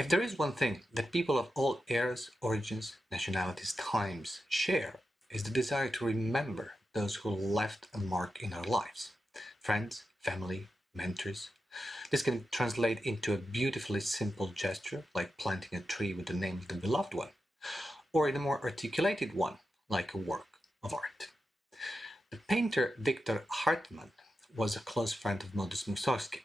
If there is one thing that people of all eras, origins, nationalities, times share, is the desire to remember those who left a mark in our lives. Friends, family, mentors. This can translate into a beautifully simple gesture, like planting a tree with the name of the beloved one, or in a more articulated one, like a work of art. The painter Victor Hartmann was a close friend of Modest Mussorgsky,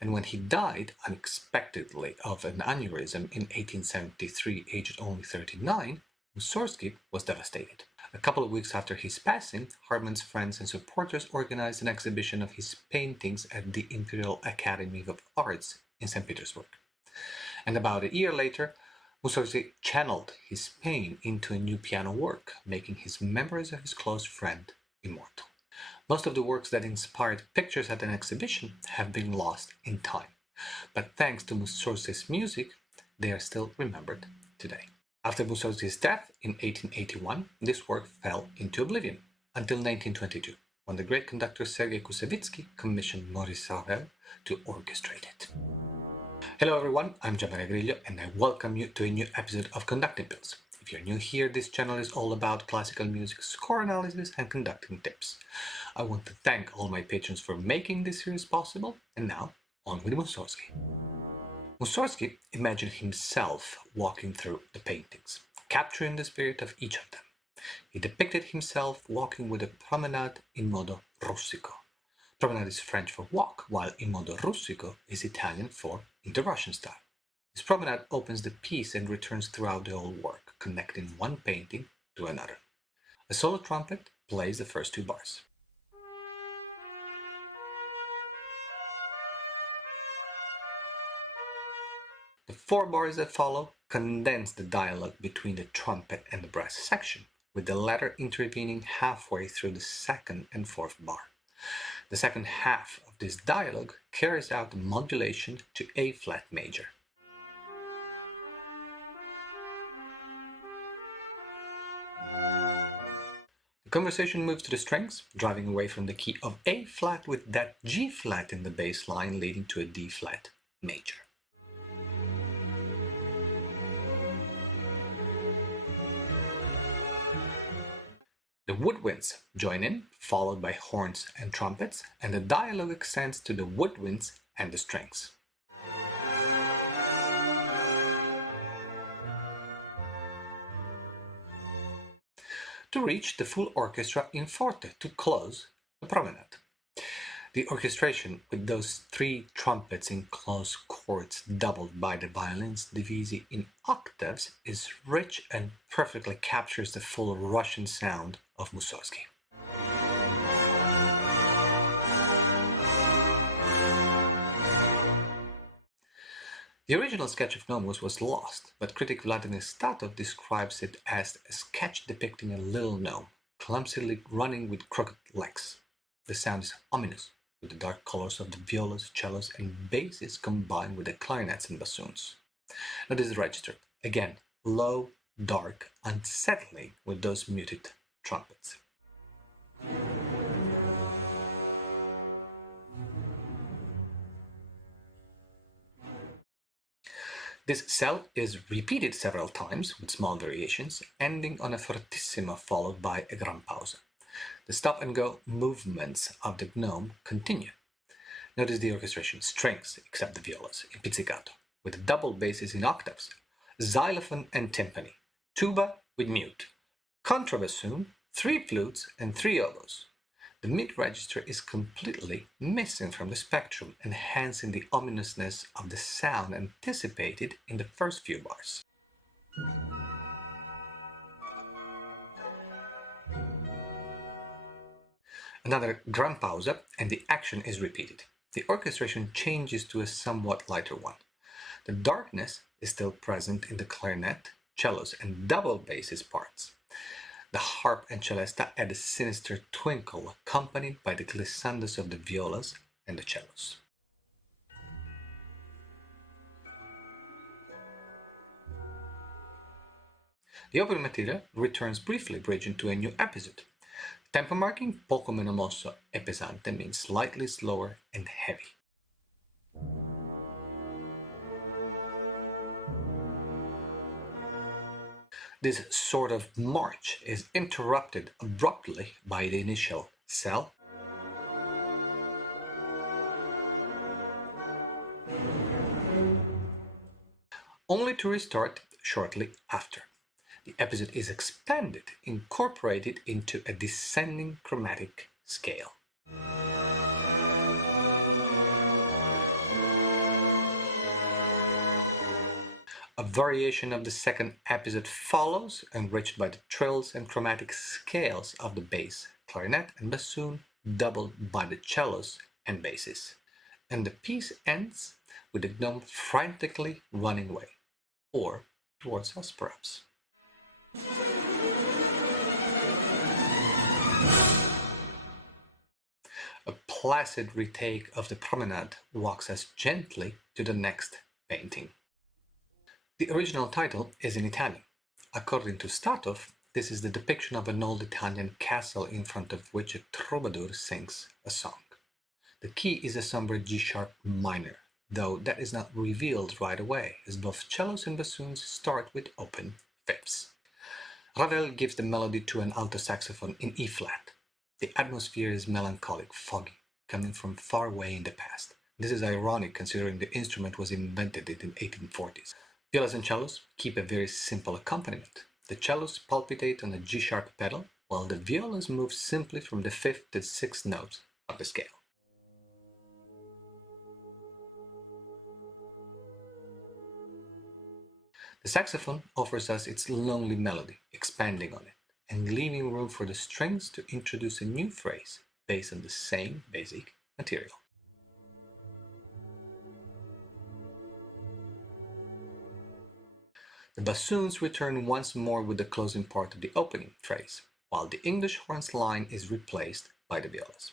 and when he died unexpectedly of an aneurysm in 1873, aged only 39, Mussorgsky was devastated. A couple of weeks after his passing, Hartmann's friends and supporters organized an exhibition of his paintings at the Imperial Academy of Arts in St. Petersburg. And about a year later, Mussorgsky channeled his pain into a new piano work, making his memories of his close friend immortal. Most of the works that inspired pictures at an exhibition have been lost in time, but thanks to Mussorgsky's music, they are still remembered today. After Mussorgsky's death in 1881, this work fell into oblivion until 1922, when the great conductor Sergei Koussevitzky commissioned Maurice Ravel to orchestrate it. Hello everyone, I'm Gianmaria Griglio and I welcome you to a new episode of Conducting Pills. If you're new here, this channel is all about classical music score analysis and conducting tips. I want to thank all my patrons for making this series possible, and now, on with Mussorgsky. Mussorgsky imagined himself walking through the paintings, capturing the spirit of each of them. He depicted himself walking with a promenade in modo rustico. Promenade is French for walk, while in modo rustico is Italian for in the Russian style. This promenade opens the piece and returns throughout the whole work, connecting one painting to another. A solo trumpet plays the first two bars. The four bars that follow condense the dialogue between the trumpet and the brass section, with the latter intervening halfway through the second and fourth bar. The second half of this dialogue carries out the modulation to A flat major. The conversation moves to the strings, driving away from the key of A flat with that G flat in the bass line, leading to a D flat major. The woodwinds join in, followed by horns and trumpets, and the dialogue extends to the woodwinds and the strings. To reach the full orchestra in forte to close the promenade. The orchestration with those three trumpets in close chords doubled by the violins divisi in octaves is rich and perfectly captures the full Russian sound of Mussorgsky. The original sketch of Nomus was lost, but critic Vladimir Statov describes it as a sketch depicting a little gnome, clumsily running with crooked legs. The sound is ominous, with the dark colors of the violas, cellos, and basses combined with the clarinets and bassoons. Notice the register, again, low, dark, unsettling with those muted trumpets. This cell is repeated several times with small variations, ending on a fortissimo followed by a gran pausa. The stop-and-go movements of the gnome continue. Notice the orchestration: strings, except the violas, in pizzicato, with double basses in octaves, xylophone and timpani, tuba with mute, contrabassoon, three flutes, and three oboes. The mid-register is completely missing from the spectrum, enhancing the ominousness of the sound anticipated in the first few bars. Another gran pausa, and the action is repeated. The orchestration changes to a somewhat lighter one. The darkness is still present in the clarinet, cellos, and double basses parts. The harp and celesta add a sinister twinkle, accompanied by the glissandos of the violas and the cellos. The opening material returns briefly, bridging to a new episode. Tempo marking poco meno mosso e pesante means slightly slower and heavy. This sort of march is interrupted abruptly by the initial cell, only to restart shortly after. The episode is expanded, incorporated into a descending chromatic scale. A variation of the second episode follows, enriched by the trills and chromatic scales of the bass, clarinet, and bassoon, doubled by the cellos and basses. And the piece ends with the gnome frantically running away, or towards us perhaps. A placid retake of the promenade walks us gently to the next painting. The original title is in Italian. According to Statov, this is the depiction of an old Italian castle in front of which a troubadour sings a song. The key is a somber G-sharp minor, though that is not revealed right away, as both cellos and bassoons start with open fifths. Ravel gives the melody to an alto saxophone in E-flat. The atmosphere is melancholic, foggy, coming from far away in the past. This is ironic considering the instrument was invented in the 1840s. Violas and cellos keep a very simple accompaniment. The cellos palpitate on a G-sharp pedal, while the violas move simply from the fifth to sixth notes of the scale. The saxophone offers us its lonely melody, expanding on it, and leaving room for the strings to introduce a new phrase based on the same basic material. The bassoons return once more with the closing part of the opening phrase, while the English horns line is replaced by the violas.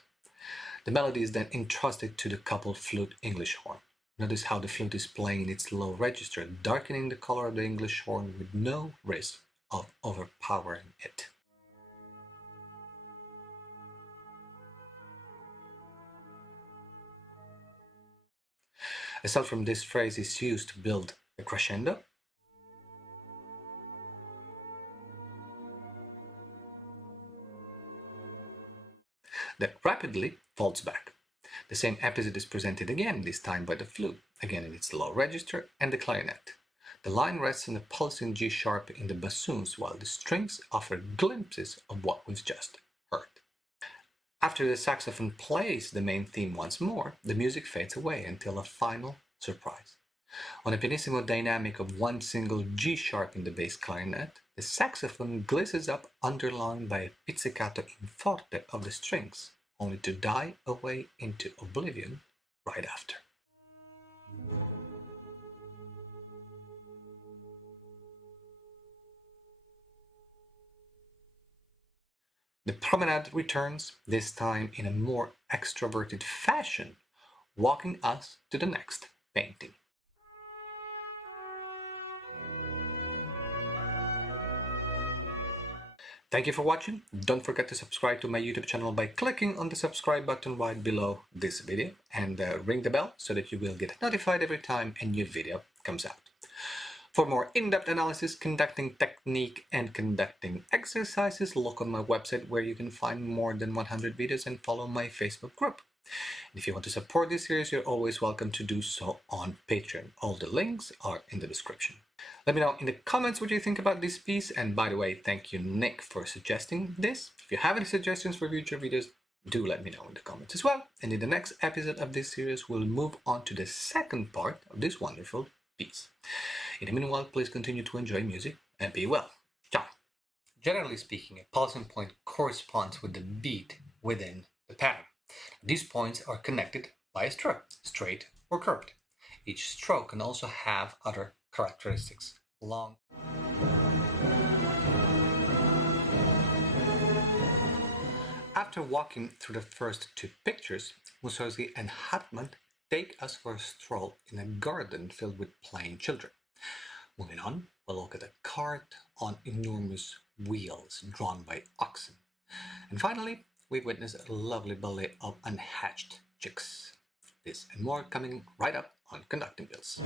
The melody is then entrusted to the coupled flute English horn. Notice how the flute is playing in its low register, darkening the color of the English horn with no risk of overpowering it. Aside from this phrase is used to build a crescendo, that rapidly falls back. The same episode is presented again, this time by the flute, again in its low register, and the clarinet. The line rests on a pulsing G sharp in the bassoons, while the strings offer glimpses of what we've just heard. After the saxophone plays the main theme once more, the music fades away until a final surprise. On a pianissimo dynamic of one single G sharp in the bass clarinet, the saxophone glizzes up, underlined by a pizzicato in forte of the strings, only to die away into oblivion right after. The promenade returns, this time in a more extroverted fashion, walking us to the next painting. Thank you for watching. Don't forget to subscribe to my YouTube channel by clicking on the subscribe button right below this video and ring the bell so that you will get notified every time a new video comes out. For more in-depth analysis, conducting technique, and conducting exercises, look on my website where you can find more than 100 videos and follow my Facebook group. And if you want to support this series, you're always welcome to do so on Patreon. All the links are in the description. Let me know in the comments what you think about this piece, and by the way, thank you Nick for suggesting this. If you have any suggestions for future videos, do let me know in the comments as well. And in the next episode of this series, we'll move on to the second part of this wonderful piece. In the meanwhile, please continue to enjoy music and be well. Ciao! Generally speaking, a pulsing point corresponds with the beat within the pattern. These points are connected by a stroke, straight or curved. Each stroke can also have other characteristics. Long. After walking through the first two pictures, Mussorgsky and Hartmann take us for a stroll in a garden filled with playing children. Moving on, we'll look at a cart on enormous wheels drawn by oxen. And finally, we witness a lovely ballet of unhatched chicks. This and more coming right up on Conducting Bills.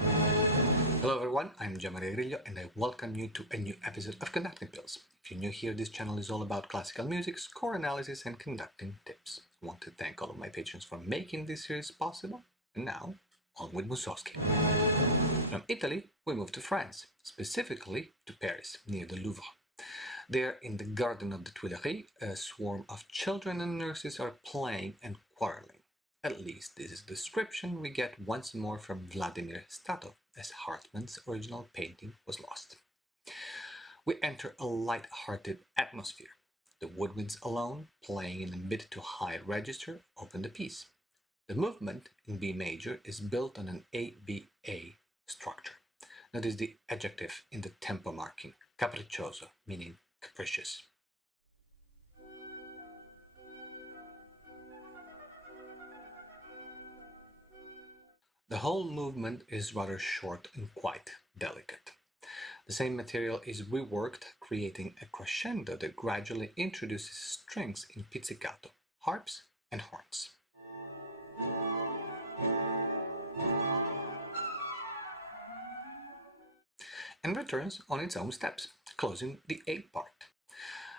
Hello everyone, I'm Gianmaria Griglio and I welcome you to a new episode of Conducting Pills. If you're new here, this channel is all about classical music, score analysis and conducting tips. I want to thank all of my patrons for making this series possible. And now, on with Mussorgsky. From Italy, we move to France, specifically to Paris, near the Louvre. There, in the garden of the Tuileries, a swarm of children and nurses are playing and quarreling. At least this is the description we get once more from Vladimir Statov, as Hartmann's original painting was lost. We enter a light-hearted atmosphere. The woodwinds alone, playing in a mid to high register, open the piece. The movement in B major is built on an ABA structure. Notice the adjective in the tempo marking, capriccioso, meaning capricious. The whole movement is rather short and quite delicate. The same material is reworked, creating a crescendo that gradually introduces strings in pizzicato, harps and horns. And returns on its own steps, closing the A part.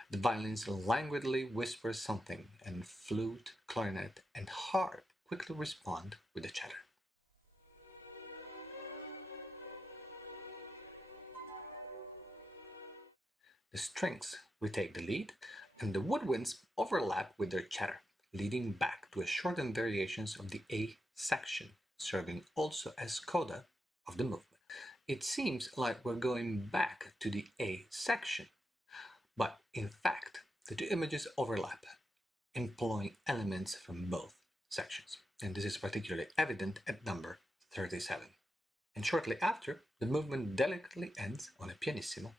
The violins languidly whisper something, and flute, clarinet, and harp quickly respond with a chatter. The strings retake the lead, and the woodwinds overlap with their chatter, leading back to a shortened variations of the A section, serving also as coda of the movement. It seems like we're going back to the A section, but in fact, the two images overlap, employing elements from both sections, and this is particularly evident at number 37. And shortly after, the movement delicately ends on a pianissimo.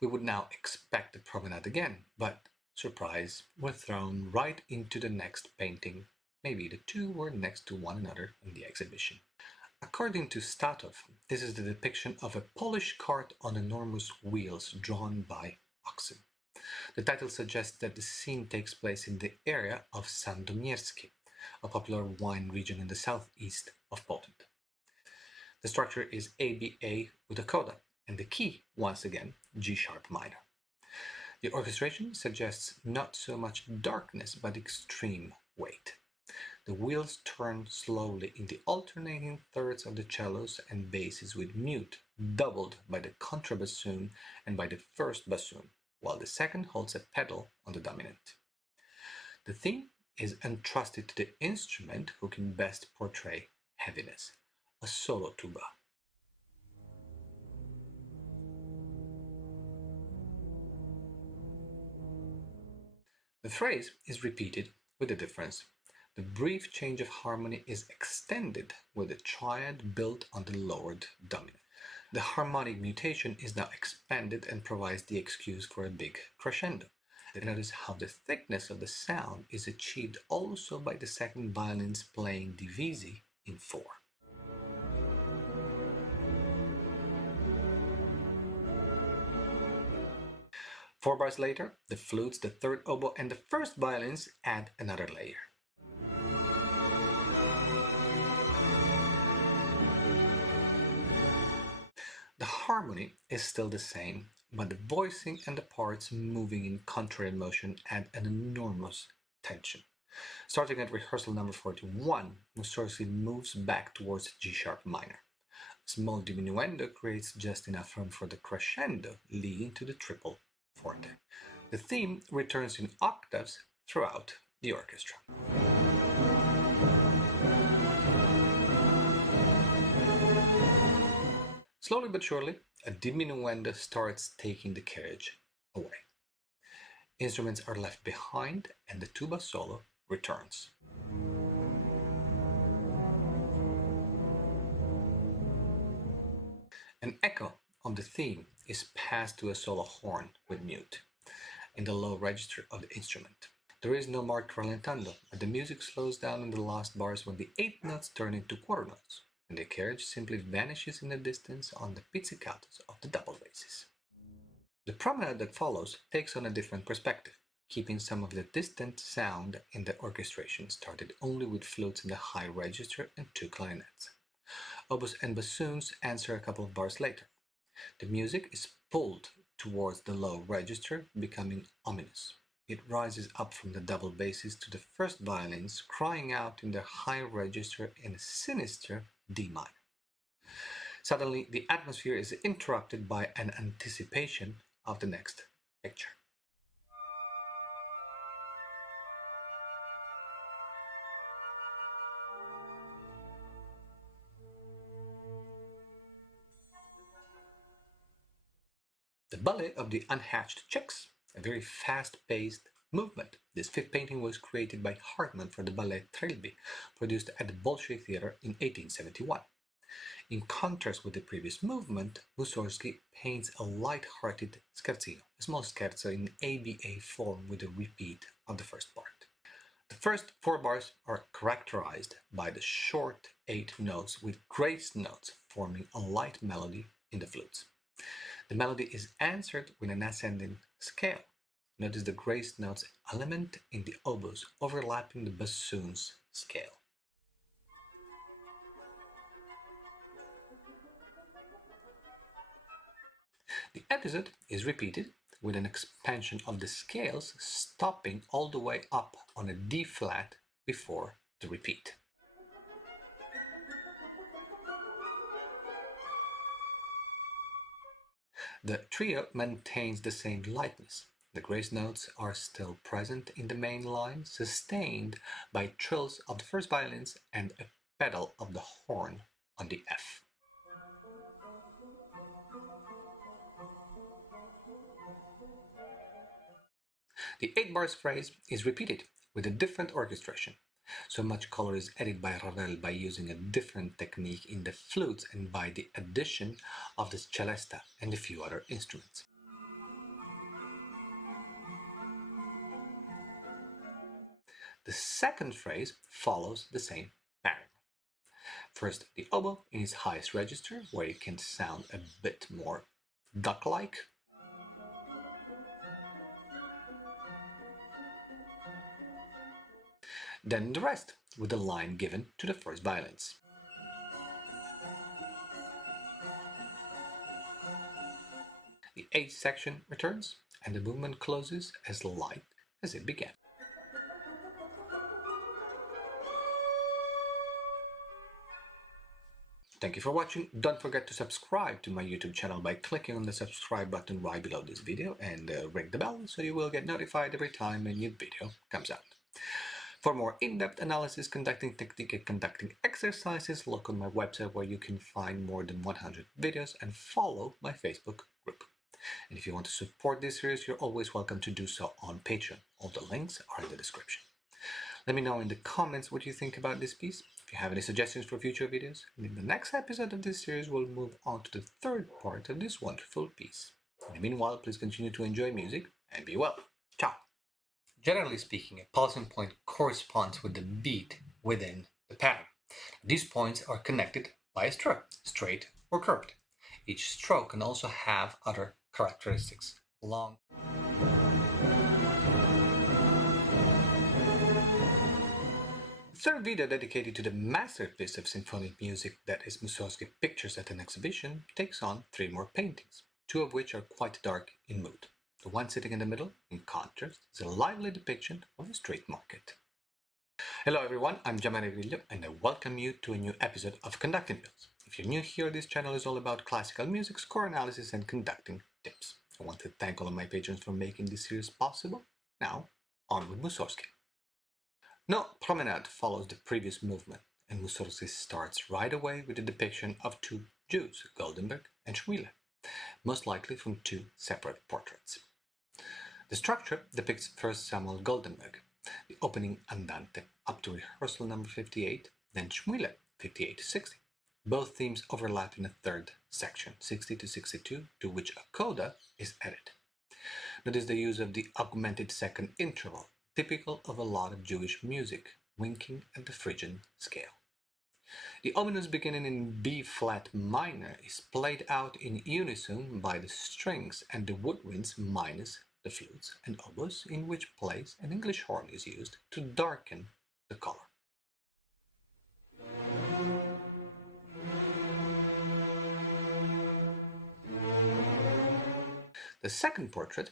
We would now expect the promenade again, but, surprise, we're thrown right into the next painting. Maybe the two were next to one another in the exhibition. According to Statov, this is the depiction of a Polish cart on enormous wheels drawn by oxen. The title suggests that the scene takes place in the area of Sandomierski, a popular wine region in the southeast of Poland. The structure is ABA with a coda, and the key, once again, G-sharp minor. The orchestration suggests not so much darkness, but extreme weight. The wheels turn slowly in the alternating thirds of the cellos and basses with mute, doubled by the contrabassoon and by the first bassoon, while the second holds a pedal on the dominant. The theme is entrusted to the instrument who can best portray heaviness, a solo tuba. The phrase is repeated with a difference. The brief change of harmony is extended with a triad built on the lowered dominant. The harmonic mutation is now expanded and provides the excuse for a big crescendo. And notice how the thickness of the sound is achieved also by the second violins playing divisi in 4. Four bars later, the flutes, the third oboe, and the first violins add another layer. The harmony is still the same, but the voicing and the parts moving in contrary motion add an enormous tension. Starting at rehearsal number 41, Mussorgsky moves back towards G-sharp minor. A small diminuendo creates just enough room for the crescendo, leading to the triple forte. The theme returns in octaves throughout the orchestra. Slowly but surely, a diminuendo starts taking the carriage away. Instruments are left behind and the tuba solo returns. An echo of the theme is passed to a solo horn with mute in the low register of the instrument. There is no marked rallentando, but the music slows down in the last bars when the 8 notes turn into quarter notes, and the carriage simply vanishes in the distance on the pizzicatos of the double basses. The promenade that follows takes on a different perspective. keeping some of the distant sound in the orchestration, started only with flutes in the high register and two clarinets. Oboes and bassoons answer a couple of bars later. The music is pulled towards the low register, becoming ominous. It rises up from the double basses to the first violins, crying out in the high register in a sinister D minor. Suddenly, the atmosphere is interrupted by an anticipation of the next picture. The Ballet of the Unhatched Chicks, a very fast-paced movement. This fifth painting was created by Hartmann for the ballet Trilby, produced at the Bolshoi Theatre in 1871. In contrast with the previous movement, Mussorgsky paints a light-hearted scherzino, a small scherzo in ABA form with a repeat of the first part. The first four bars are characterized by the short 8 notes with grace notes forming a light melody in the flutes. The melody is answered with an ascending scale. Notice the grace notes element in the oboes overlapping the bassoon's scale. The episode is repeated with an expansion of the scales stopping all the way up on a D flat before the repeat. The trio maintains the same lightness. The grace notes are still present in the main line, sustained by trills of the first violins and a pedal of the horn on the F. The 8 bars phrase is repeated with a different orchestration. So much color is added by Ravel by using a different technique in the flutes and by the addition of the celesta and a few other instruments. The second phrase follows the same pattern. First, the oboe in its highest register, where it can sound a bit more duck-like. Then the rest, with the line given to the first violins. The 8th section returns, and the movement closes as light as it began. Thank you for watching. Don't forget to subscribe to my YouTube channel by clicking on the subscribe button right below this video and ring the bell so you will get notified every time a new video comes out. For more in-depth analysis, conducting technique and conducting exercises, look on my website where you can find more than 100 videos and follow my Facebook group. And if you want to support this series, you're always welcome to do so on Patreon. All the links are in the description. Let me know in the comments what you think about this piece. If you have any suggestions for future videos, and in the next episode of this series, we'll move on to the third part of this wonderful piece. In the meanwhile, please continue to enjoy music and be well. Ciao! Generally speaking, a pulsing point corresponds with the beat within the pattern. These points are connected by a stroke, straight or curved. Each stroke can also have other characteristics. Long. The third video, dedicated to the masterpiece of symphonic music that is Mussorgsky Pictures at an Exhibition, takes on 3 more paintings, 2 of which are quite dark in mood. The one sitting in the middle, in contrast, is a lively depiction of the street market. Hello everyone, I'm Gianmaria Griglio and I welcome you to a new episode of Conducting Pills. If you're new here, this channel is all about classical music, score analysis and conducting tips. I want to thank all of my patrons for making this series possible. Now, on with Mussorgsky. No promenade follows the previous movement, and Mussorgsky starts right away with the depiction of 2 Jews, Goldenberg and Schmiele, most likely from 2 separate portraits. The structure depicts first Samuel Goldenberg, the opening andante up to rehearsal number 58, then Schmiele 58 to 60. Both themes overlap in a third section, 60 to 62, to which a coda is added. Notice the use of the augmented second interval, typical of a lot of Jewish music, winking at the Phrygian scale. The ominous beginning in B-flat minor is played out in unison by the strings and the woodwinds minus the flutes and oboes, in which place an English horn is used to darken the color. The second portrait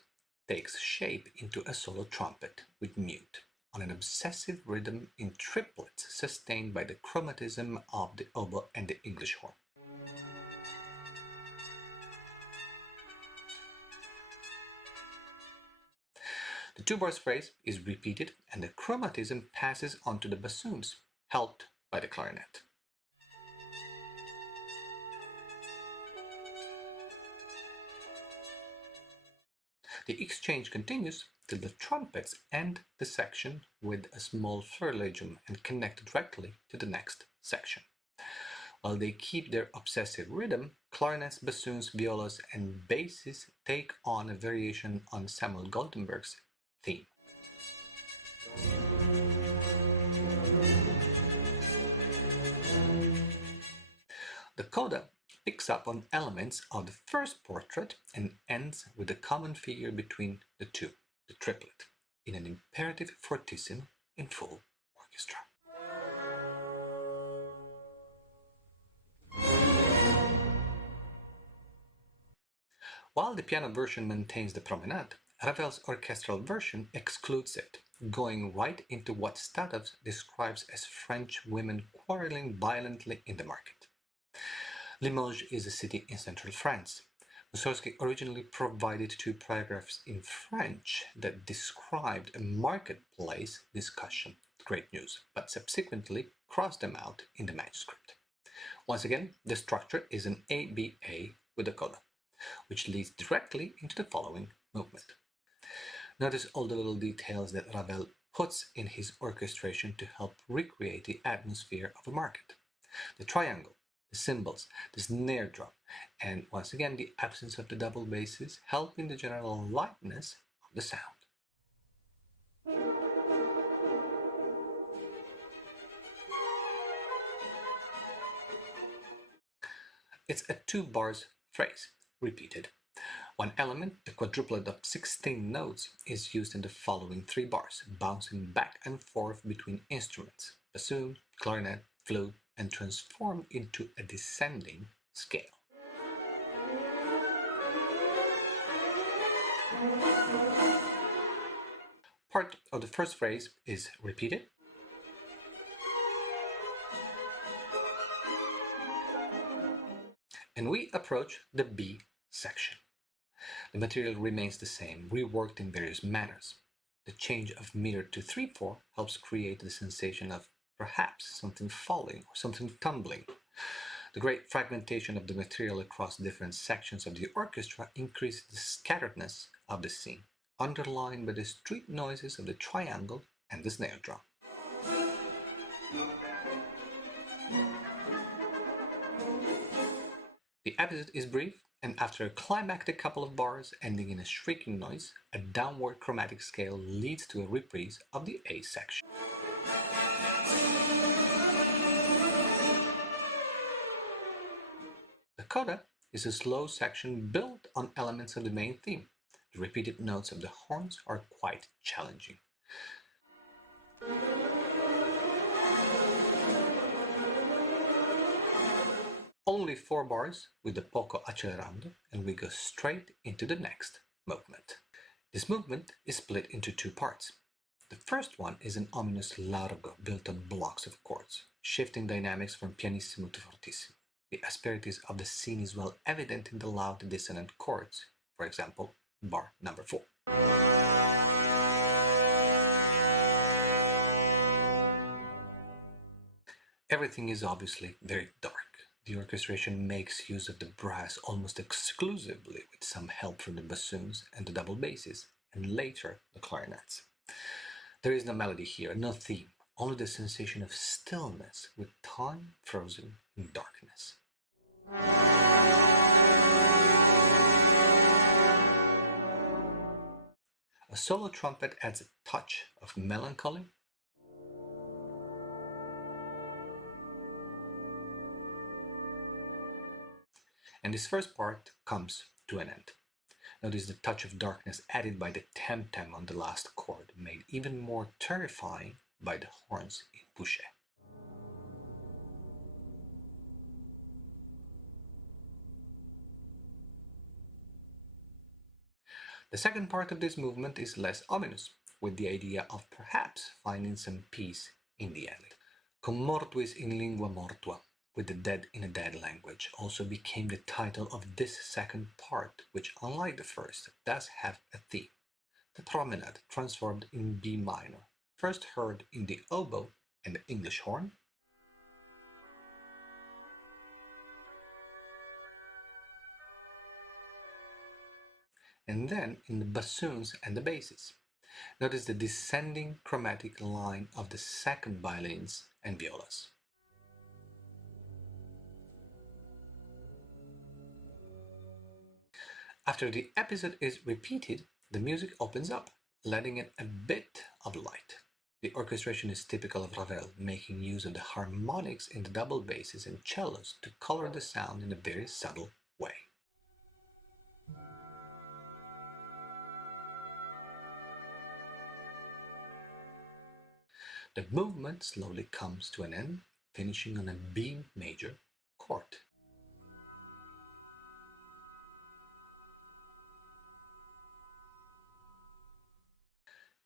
takes shape into a solo trumpet with mute on an obsessive rhythm in triplets sustained by the chromatism of the oboe and the English horn. The two-bars phrase is repeated and the chromatism passes on to the bassoons, helped by the clarinet. The exchange continues till the trumpets end the section with a small florilegium and connect directly to the next section. While they keep their obsessive rhythm, clarinets, bassoons, violas, and basses take on a variation on Samuel Goldenberg's theme. The coda picks up on elements of the first portrait and ends with a common figure between the two, the triplet, in an imperative fortissimo in full orchestra. While the piano version maintains the promenade, Ravel's orchestral version excludes it, going right into what Statov describes as French women quarreling violently in the market. Limoges is a city in central France. Mussorgsky originally provided two paragraphs in French that described a marketplace discussion, great news, but subsequently crossed them out in the manuscript. Once again, the structure is an ABA with a coda, which leads directly into the following movement. Notice all the little details that Ravel puts in his orchestration to help recreate the atmosphere of a market. The triangle, the cymbals, the snare drum, and once again the absence of the double basses help in the general lightness of the sound. It's a two bars phrase, repeated. One element, the quadruplet of 16 notes, is used in the following three bars, bouncing back and forth between instruments, bassoon, clarinet, flute, and transformed into a descending scale. Part of the first phrase is repeated. And we approach the B section. The material remains the same, reworked in various manners. The change of meter to 3/4 helps create the sensation of perhaps something falling or something tumbling. The great fragmentation of the material across different sections of the orchestra increases the scatteredness of the scene, underlined by the street noises of the triangle and the snare drum. The episode is brief, and after a climactic couple of bars ending in a shrieking noise, a downward chromatic scale leads to a reprise of the A section. The coda is a slow section built on elements of the main theme. The repeated notes of the horns are quite challenging. Only 4 bars with the poco accelerando, and we go straight into the next movement. This movement is split into 2 parts. The first one is an ominous largo built on blocks of chords, shifting dynamics from pianissimo to fortissimo. The asperities of the scene is well evident in the loud dissonant chords, for example, bar number 4. Everything is obviously very dark. The orchestration makes use of the brass almost exclusively, with some help from the bassoons and the double basses, and later the clarinets. There is no melody here, no theme, only the sensation of stillness with time frozen in darkness. A solo trumpet adds a touch of melancholy, and this first part comes to an end. Notice the touch of darkness added by the tam-tam on the last chord, made even more terrifying by the horns in boucher. The second part of this movement is less ominous, with the idea of perhaps finding some peace in the end. Cum mortuis in lingua mortua, with the dead in a dead language, also became the title of this second part, which, unlike the first, does have a theme. The promenade transformed in B minor, first heard in the oboe and the English horn, and then in the bassoons and the basses. Notice the descending chromatic line of the second violins and violas. After the episode is repeated, the music opens up, letting in a bit of light. The orchestration is typical of Ravel, making use of the harmonics in the double basses and cellos to color the sound in a very subtle way. The movement slowly comes to an end, finishing on a B major chord.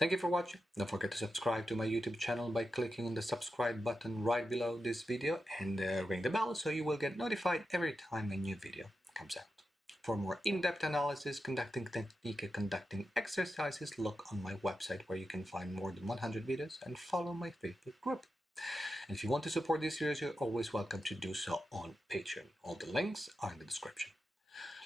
Thank you for watching. Don't forget to subscribe to my YouTube channel by clicking on the subscribe button right below this video and ring the bell so you will get notified every time a new video comes out. For more in-depth analysis, conducting technique and conducting exercises, look on my website where you can find more than 100 videos and follow my Facebook group. And if you want to support this series, you're always welcome to do so on Patreon. All the links are in the description.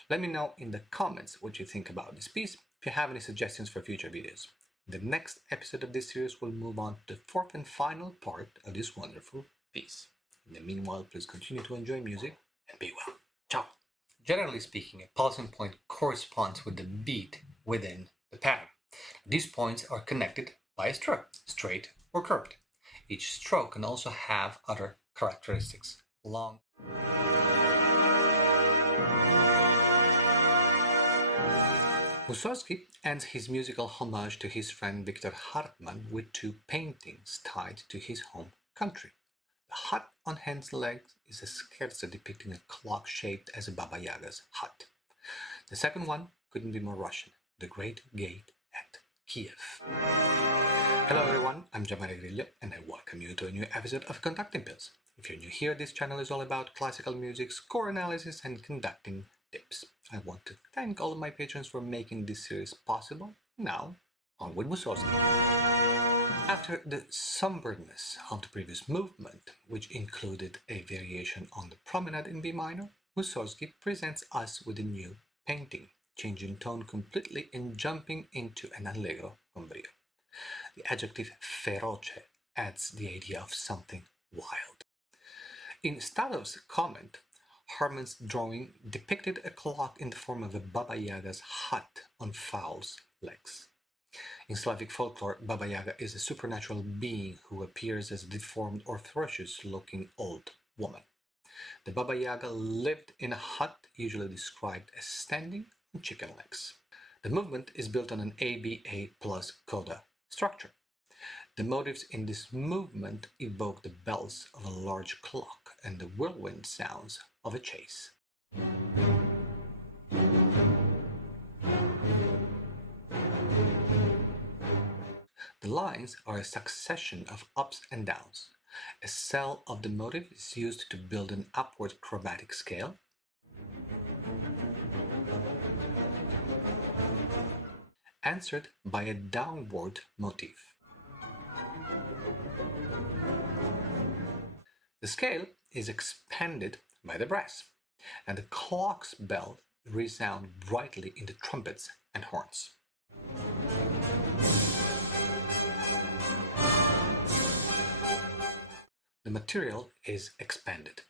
Let me know in the comments what you think about this piece, if you have any suggestions for future videos. The next episode of this series will move on to the fourth and final part of this wonderful piece. In the meanwhile, please continue to enjoy music and be well. Ciao! Generally speaking, a pulsing point corresponds with the beat within the pattern. These points are connected by a stroke, straight or curved. Each stroke can also have other characteristics. Long. Mussorgsky ends his musical homage to his friend Victor Hartmann with two paintings tied to his home country. The hut on hen's legs is a scherzo depicting a clock shaped as a Baba Yaga's hut. The second one couldn't be more Russian, the Great Gate at Kiev. Hello everyone, I'm Gianmaria Griglio and I welcome you to a new episode of Conducting Pills. If you're new here, this channel is all about classical music, score analysis and conducting tips. I want to thank all of my patrons for making this series possible. Now, on with Mussorgsky. After the somberness of the previous movement, which included a variation on the promenade in B minor, Mussorgsky presents us with a new painting, changing tone completely and jumping into an allegro con brio. The adjective feroce adds the idea of something wild. In Stadov's comment, Hartmann's drawing depicted a clock in the form of a Baba Yaga's hut on fowl's legs. In Slavic folklore, Baba Yaga is a supernatural being who appears as a deformed or ferocious-looking old woman. The Baba Yaga lived in a hut usually described as standing on chicken legs. The movement is built on an ABA plus coda structure. The motifs in this movement evoke the bells of a large clock and the whirlwind sounds of a chase. The lines are a succession of ups and downs. A cell of the motif is used to build an upward chromatic scale, answered by a downward motif. The scale is expanded by the brass, and the clock's bell resounds brightly in the trumpets and horns. The material is expanded.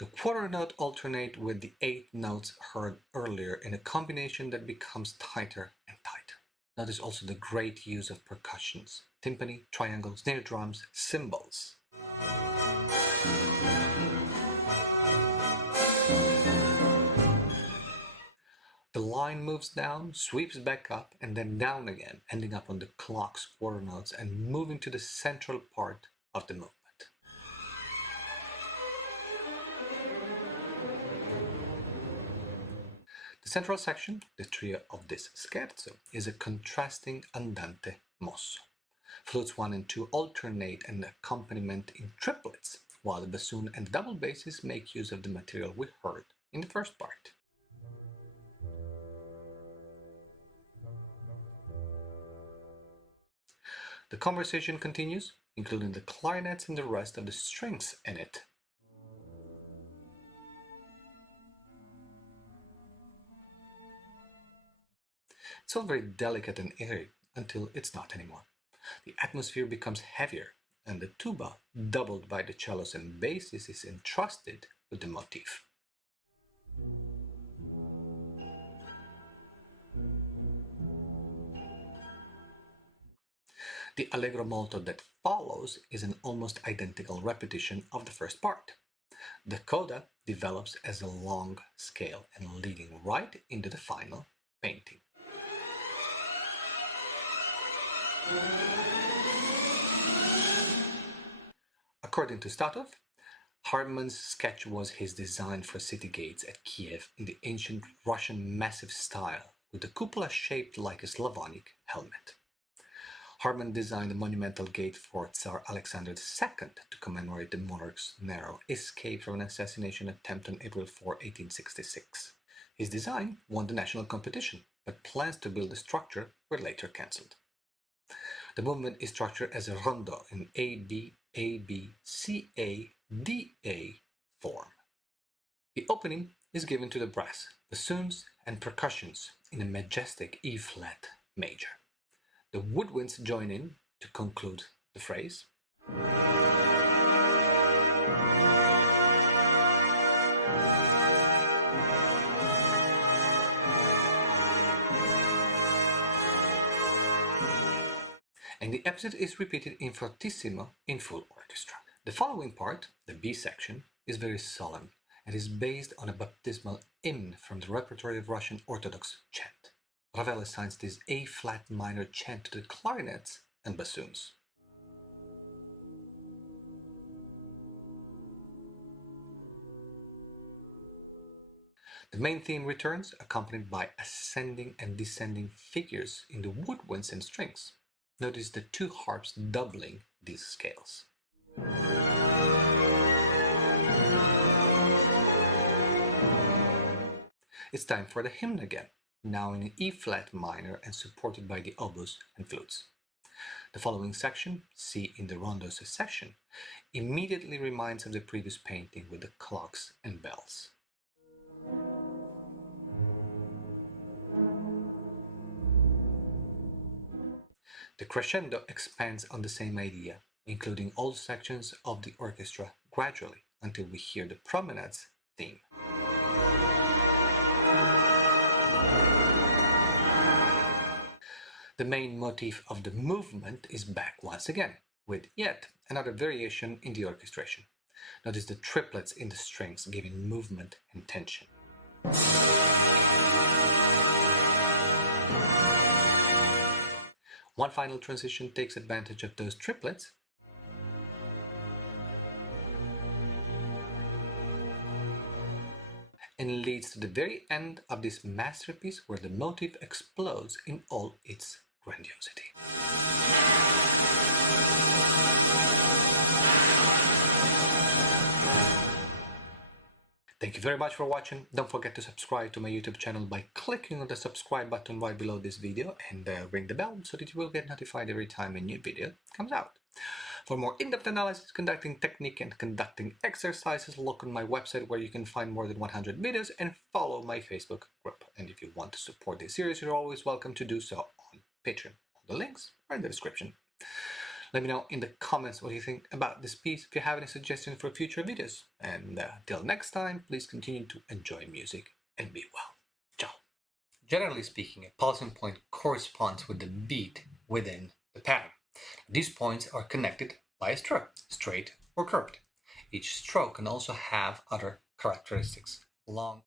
The quarter note alternate with the 8 notes heard earlier in a combination that becomes tighter and tighter. Notice also the great use of percussions, timpani, triangles, snare drums, cymbals. The line moves down, sweeps back up, and then down again, ending up on the clock's quarter notes and moving to the central part of the movement. The central section, the trio of this scherzo, is a contrasting andante mosso. Flutes 1 and 2 alternate an accompaniment in triplets, while the bassoon and the double basses make use of the material we heard in the first part. The conversation continues, including the clarinets and the rest of the strings in it. It's all very delicate and airy until it's not anymore. The atmosphere becomes heavier, and the tuba, doubled by the cellos and basses, is entrusted with the motif. The allegro molto that follows is an almost identical repetition of the first part. The coda develops as a long scale and leading right into the final painting. According to Statov, Hartmann's sketch was his design for city gates at Kiev in the ancient Russian massive style, with the cupola shaped like a Slavonic helmet. Hartmann designed a monumental gate for Tsar Alexander II to commemorate the monarch's narrow escape from an assassination attempt on April 4, 1866. His design won the national competition, but plans to build the structure were later cancelled. The movement is structured as a rondo in A-B-A-B-C-A-D-A form. The opening is given to the brass, bassoons, and percussions in a majestic E-flat major. The woodwinds join in to conclude the phrase. And the episode is repeated in fortissimo in full orchestra. The following part, the B section, is very solemn and is based on a baptismal hymn from the repertoire of Russian Orthodox chant. Ravel assigns this A-flat minor chant to the clarinets and bassoons. The main theme returns, accompanied by ascending and descending figures in the woodwinds and strings. Notice the two harps doubling these scales. It's time for the hymn again, now in an E-flat minor and supported by the oboes and flutes. The following section, C in the rondo succession, immediately reminds of the previous painting with the clocks and bells. The crescendo expands on the same idea, including all sections of the orchestra gradually until we hear the promenade's theme. The main motif of the movement is back once again, with yet another variation in the orchestration. Notice the triplets in the strings giving movement and tension. One final transition takes advantage of those triplets and leads to the very end of this masterpiece where the motif explodes in all its grandiosity. Thank you very much for watching. Don't forget to subscribe to my YouTube channel by clicking on the subscribe button right below this video and ring the bell so that you will get notified every time a new video comes out. For more in-depth analysis, conducting technique, and conducting exercises, look on my website where you can find more than 100 videos and follow my Facebook group. And if you want to support this series, you're always welcome to do so on Patreon. All the links are in the description. Let me know in the comments what you think about this piece, if you have any suggestions for future videos. And till next time, please continue to enjoy music and be well. Ciao. Generally speaking, a pulsing point corresponds with the beat within the pattern. These points are connected by a stroke, straight or curved. Each stroke can also have other characteristics: long,